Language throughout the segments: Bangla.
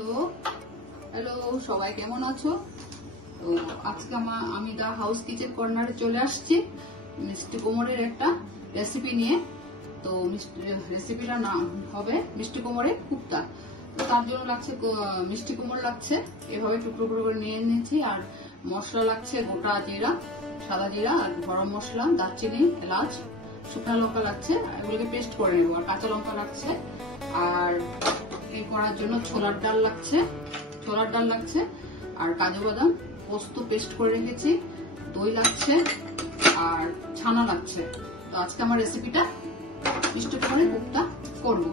হ্যালো হ্যালো সবাই কেমন আছো? তো আজকে আমি দা হাউস কিচেন কর্নারে চলে আসছি মিষ্টি কুমড়ের একটা রেসিপি নিয়ে। তো রেসিপিটার নাম হবে মিষ্টি কুমড়ের কুপ্তা। তো তার জন্য লাগছে মিষ্টি কুমড় লাগছে, এভাবে টুকরো টুকরো করে নিয়ে নিয়েছি। আর মশলা লাগছে গোটা জিরা, সাদা জিরা, আর গরম মশলা, দারচিনি, এলাচ, শুকনো লঙ্কা লাগছে, এগুলোকে পেস্ট করে নেবো। আর কাঁচা লঙ্কা লাগছে। আর এই করার জন্য ছোলার ডাল লাগছে, আর কাজু বাদাম পোস্ত পেস্ট করে রেখেছি, দই লাগছে, আর ছানা লাগছে। তো আজকে আমার রেসিপিটা মিষ্টি কুমড়ের কুপ্তা করব।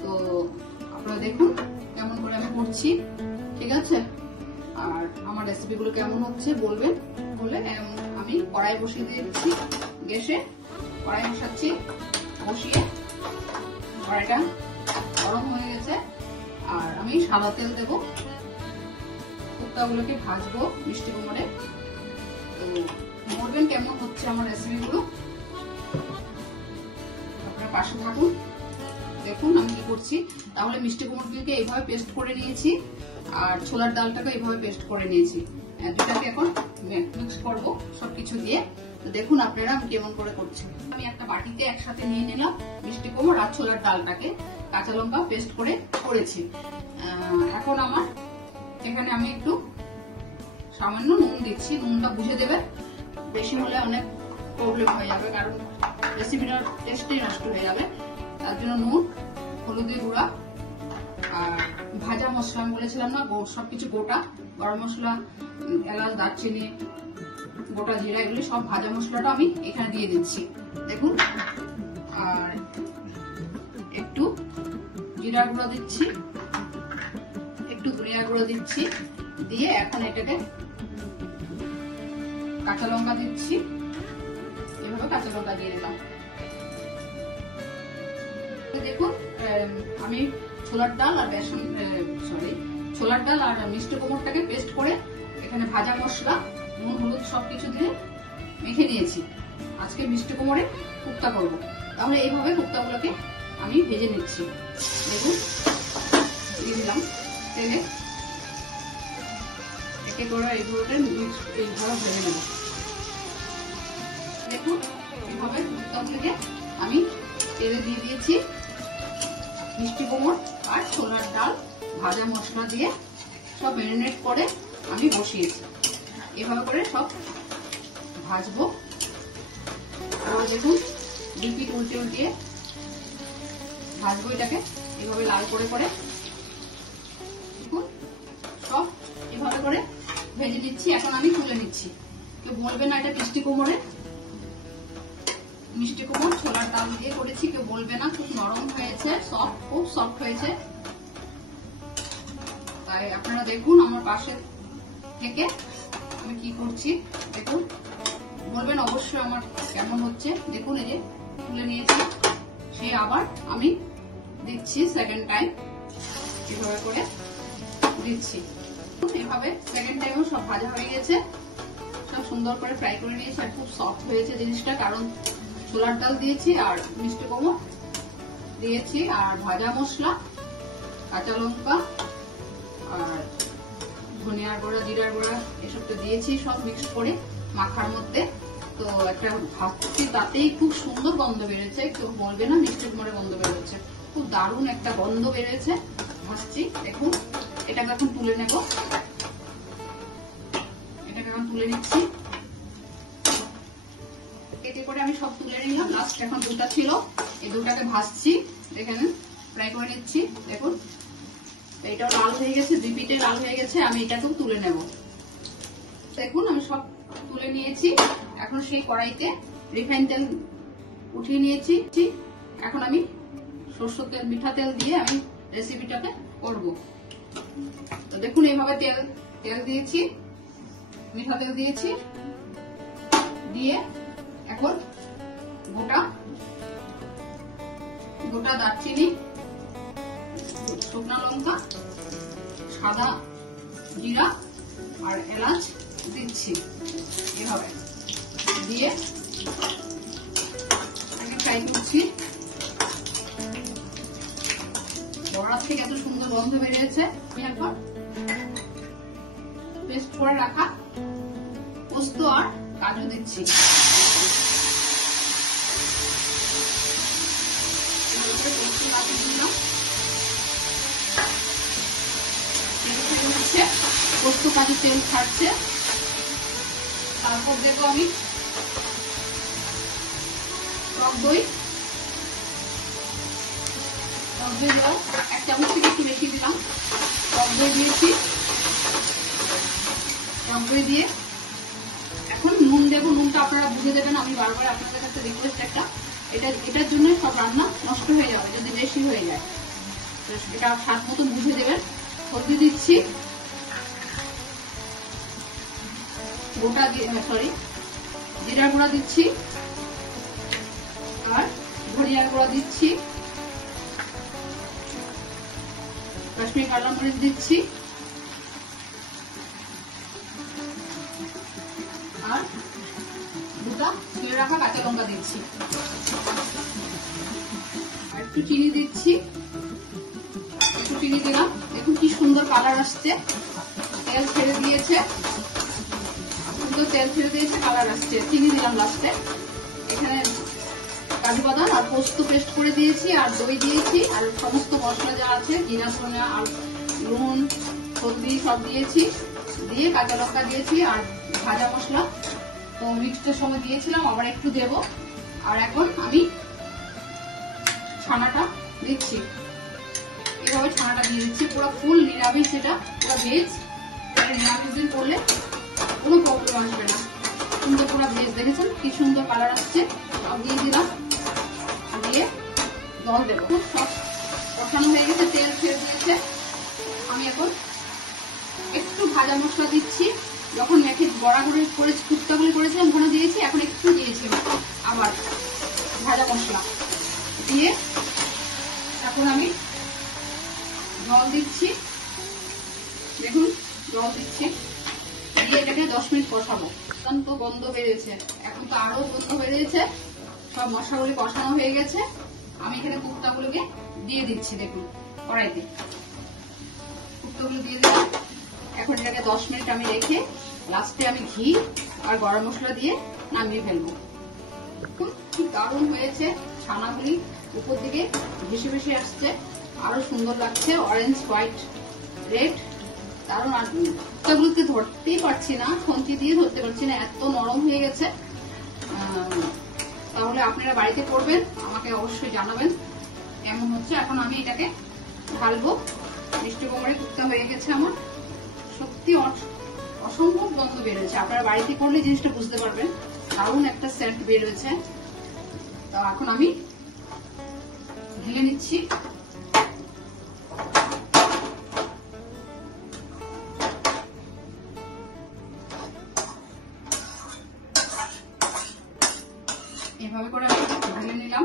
তো আপনারা দেখুন কেমন করে আমি করছি, ঠিক আছে? আর আমার রেসিপিগুলো কেমন হচ্ছে বলবেন। বলে আমি কড়াই বসিয়ে দিয়েছি গ্যাসে, কড়াই বসাচ্ছি, বসিয়ে কড়াইটা গরম হয়ে গেছে। আর আমি সাদা তেল দেবো, কুপ্তাগুলোকে ভাজবো মিষ্টি কুমড়ে। তো বলবেন কেমন হচ্ছে আমার রেসিপিগুলো, আপনারা পাশে থাকুন, দেখুন আমি কি করছি। তাহলে মিষ্টি কুমড়গুলোকে এইভাবে পেস্ট করে নিয়েছি, আর ছোলার ডালটাকে এইভাবে পেস্ট করে নিয়েছি। দুটাকে এখন মিক্স করবো সবকিছু দিয়ে। তো দেখুন আপনারা আমি কেমন করে করছি। আমি একটা বাটিতে একসাথে নিয়ে নিলাম মিষ্টি কুমড় আর ছোলার ডালটাকে, কাঁচা লঙ্কা পেস্ট করে করেছি। এখন আমার এখানে আমি একটু সামান্য নুন দিচ্ছি, নুনটা বুঝে দেবে, বেশি হলে অনেক প্রবলেম হয়ে যাবে, কারণ রেসিপিটার টেস্টই নষ্ট হয়ে যাবে। তার জন্য নুন, হলুদের গুঁড়া, আর ভাজা মশলা আমি বলেছিলাম না, সবকিছু গোটা, গরম মশলা, এলাচ, দারচিনি, গোটা জিরা, এগুলি সব ভাজা মশলাটা আমি এখানে দিয়ে দিচ্ছি, দেখুন। আর একটু জিরা গুঁড়া দিচ্ছি, একটু ধনিয়া গুঁড়ো দিচ্ছি, দিয়ে এখন এটাকে কাঁচা লঙ্কা দিচ্ছি, এভাবে কাঁচা লঙ্কা দিয়ে দিলাম। দেখুন আমি ছোলার ডাল আর ছোলার ডাল আর মিষ্টি কুমড়টাকে পেস্ট করে এখানে ভাজা মশলা, নুন, হলুদ সবকিছু দিয়ে মেখে নিয়েছি। আজকে মিষ্টি কুমড়ে কুপ্তা করব। তাহলে এইভাবে কুপ্তাগুলোকে আমি ভেজে নিচ্ছি, দেখুন দিয়ে দিলাম তেলে, একে করে এইগুলোকে এইভাবে ভেজে নেব। দেখুন এইভাবে কুপ্তাগুলোকে আমি তেলে দিয়ে দিয়েছি। মিষ্টি কুমড় আর ছোলার ডাল ভাজা মশলা দিয়ে সব ম্যারিনেট করে আমি বসিয়েছি। এভাবে করে সব ভাজবো। আর দেখুন রিপিট উল্টে উল্টিয়ে ভাজবো এটাকে, এভাবে লাল করে করে। দেখুন সব এভাবে করে ভেজে দিচ্ছি। এখন আমি তুলে নিচ্ছি। কেউ বলবে না এটা মিষ্টি কুমড় ছোলার ডাল দিয়ে করেছি, কেউ বলবে না। খুব নরম হয়েছে, খুব সফট হয়েছে। তাই আপনারা দেখুন আমার পাশে থেকে আমি কি করছি, দেখুন বলবেন অবশ্যই আমার কেমন হচ্ছে। দেখুন এই যে তুলে নিয়েছি, সে আবার আমি দিচ্ছি সেকেন্ড টাইম, এভাবে করে দিচ্ছি। এভাবে সেকেন্ড টাইমও সব ভাজা হয়ে গেছে, সব সুন্দর করে ফ্রাই করে নিয়েছি। আর খুব সফট হয়েছে জিনিসটা, কারণ ছোলার ডাল দিয়েছি আর মিষ্টি কুমড় দিয়েছি, আর ভাজা মশলা, কাঁচা লঙ্কা, আর ধনিয়ার গুঁড়া, জিরার গুঁড়া এসবটা দিয়েছি সব মিক্স করে মাখার মধ্যে। তো একটা ভাবছি তাতেই খুব সুন্দর গন্ধ বেরোচ্ছে। কেউ বলবে না মিষ্টি কুমড়ের গন্ধ বেরোচ্ছে, খুব দারুণ একটা গন্ধ বেরোচ্ছে। ভাজছি, দেখুন এটাকে এখন তুলে নেব, এটাকে এখন তুলে নিচ্ছি। এতে করে আমি সব তুলে নিলাম। লাস্ট এখন দুটা ছিল, এই দুটাকে ভাজছি, দেখেন ফ্রাই করে নিচ্ছি। দেখুন এটাও লাল হয়ে গেছে, দুই পিঠে লাল হয়ে গেছে। আমি এটাকেও তুলে নেব। দেখুন আমি সব তুলে নিয়েছি। এখন সেই কড়াইতে রিফাইন তেল উঠিয়ে নিয়েছি। এখন আমি সরষের তেল, মিঠা তেল দিয়ে আমি রেসিপিটাকে করব। তো দেখুন এইভাবে তেল দিয়েছি, মিঠা তেল দিয়েছি, দিয়ে এখন গোটা দারচিনি, শুকনো লঙ্কা, সাদা জিরা আর এলাচ দিচ্ছি। এভাবে দিয়ে ফ্রাই করছি। বড়ার থেকে এত সুন্দর গন্ধ বেরিয়েছে। আমি একবার পেস্ট করে রাখা পোস্ত আর কাজু দিচ্ছি। পোস্ত কাজু তেল ছাড়ছে। তারপর দেবো আমি টক দই। টক দই দেওয়া 1 চামচ থেকে একটু বেশি দিলাম। টক দই দিয়েছি। টক দই দিয়ে এখন নুন দেবো। নুনটা আপনারা বুঝে দেবেন। আমি বারবার আপনাদের কাছে রিকোয়েস্ট একটা, এটার জন্য সব রান্না নষ্ট হয়ে যাবে যদি বেশি হয়ে যায়। এটা স্বাদ মতো বুঝে দেবেন। হলদি দিচ্ছি, গোটা জিরার গুঁড়া দিচ্ছি আর ধনিয়ার গুঁড়া দিচ্ছি, কাশ্মীরি কালো মরিচ দিচ্ছি আর দুটা ধুয়ে রাখা কাঁচা লঙ্কা দিচ্ছি। আর একটু চিনি দিচ্ছি। একটু চিনি দিলাম। দেখুন কি সুন্দর কালার আসছে। তেল ছেড়ে দিয়েছে, সুন্দর তেল ছেড়ে দিয়েছে, কালার আসছে। চিনি দিলাম লাস্টে। এখানে কাজু বাদাম আর পোস্ত পেস্ট করে দিয়েছি আর দই দিয়েছি আর সমস্ত মশলা যা আছে জিরা ধনিয়া আর নুন হলদি সব দিয়েছি। দিয়ে কাঁচা লঙ্কা দিয়েছি আর ভাজা মশলা তো মিক্সডের সময় দিয়েছিলাম, আবার একটু দেব। আর এখন আমি ছানাটা দিচ্ছি। এভাবে ছানাটা দিয়ে দিচ্ছি। পুরো ফুল নিরামিষ, এটা পুরো ভেজ। নিরামিষ দিন করলে কোনো প্রবলেম আসবে না। সুন্দর পুরো ভেজ, দেখেছেন কি সুন্দর কালার আসছে। সব দিয়ে দিলাম, দিয়ে জল দেবো। সব কষানো হয়ে গেছে, তেল ছেড়ে দিয়েছে। আমি এখন একটু ভাজা মশলা দিচ্ছি। যখন মেখে বড়া করে কুপ্তাগুলি করেছিলাম ওখানে দিয়েছি, এখন একটু দিয়েছি আবার ভাজা মশলা দিয়ে। এখন আমি জল দিচ্ছি। দেখুন জল দিচ্ছি, দিয়ে এটাকে 10 মিনিট কষাবো। অত্যন্ত গন্ধ বেরিয়েছে, এখন তো আরো গন্ধ বেরিয়েছে। সব মশলাগুলি কষানো হয়ে গেছে। আমি এখানে কুপ্তাগুলোকে দিয়ে দিচ্ছি। দেখুন কড়াইতে কুপ্তাগুলো দিয়ে দিলাম। এখন এটাকে 10 মিনিট আমি রেখে লাস্টে আমি ঘি আর গরম মশলা দিয়ে নামিয়ে ফেলবো। খুব দারুণ হয়েছে। ছানাগুলি উপর দিকে ভেসে ভেসে আসছে, আরো সুন্দর লাগছে। অরেঞ্জ, হোয়াইট, রেড, দারুণ। আর কুপ্তাগুলোকে ধরতেই পারছি না, খন্তি দিয়ে ধরতে পারছি না, এত নরম হয়ে গেছে। তাহলে আপনারা বাড়িতে করবেন, আমাকে অবশ্যই জানাবেন কেমন হচ্ছে। এখন আমি এটাকে ঢালবো। মিষ্টি কুমড়ে কুপ্তা হয়ে গেছে আমার। সত্যি অসম্ভব গন্ধ বেরোচ্ছে। আপনারা বাড়িতে করলে জিনিসটা বুঝতে পারবেন। দারুণ একটা সেন্ট বেরোচ্ছে। তো এখন আমি ঢেলে নিচ্ছি। এভাবে করে আমি ঢেলে নিলাম।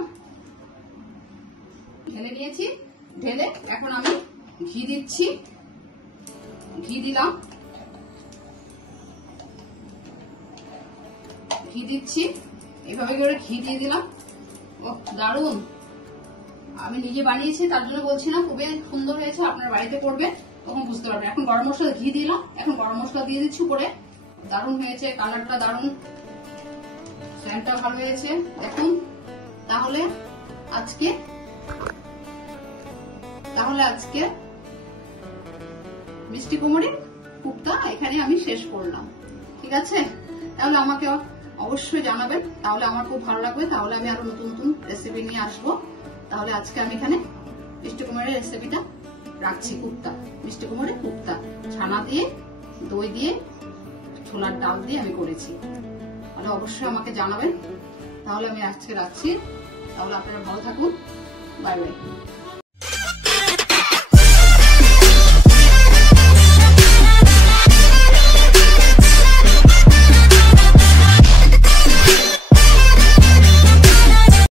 ঢেলে নিয়েছি। ঢেলে এখন আমি ঘি দিচ্ছি। ঘি দিলাম, ঘি দিচ্ছি। এভাবে করে ঘি দিয়ে দিলাম। ও দারুণ। আমি নিজে বানিয়েছি তার জন্য বলছি না, খুবই সুন্দর হয়েছে। আপনার বাড়িতে করবেন তখন বুঝতে পারবেন। এখন গরম মশলা ঘি দিলাম, এখন গরম মশলা দিয়ে দিচ্ছি উপরে। দারুণ হয়েছে, কালারটা দারুণ, স্যান্ডটা ভালো হয়েছে। দেখুন তাহলে আজকে মিষ্টি কুমড়ির কুপ্তা এখানে আমি শেষ করলাম। ঠিক আছে, তাহলে আমাকে অবশ্যই জানাবেন, তাহলে আমার খুব ভালো লাগবে। তাহলে আমি আরো নতুন নতুন রেসিপি নিয়ে আসবো। তাহলে আজকে আমি এখানে মিষ্টি কুমড়ের রেসিপিটা রাখছি। কুপ্তা, মিষ্টি কুমড়ের কুপ্তা, ছানা দিয়ে, দই দিয়ে, ছোলার ডাল দিয়ে আমি করেছি। তাহলে অবশ্যই আমাকে জানাবেন। তাহলে আমি আজকে রাখছি। তাহলে আপনারা ভালো থাকুন। Bye bye.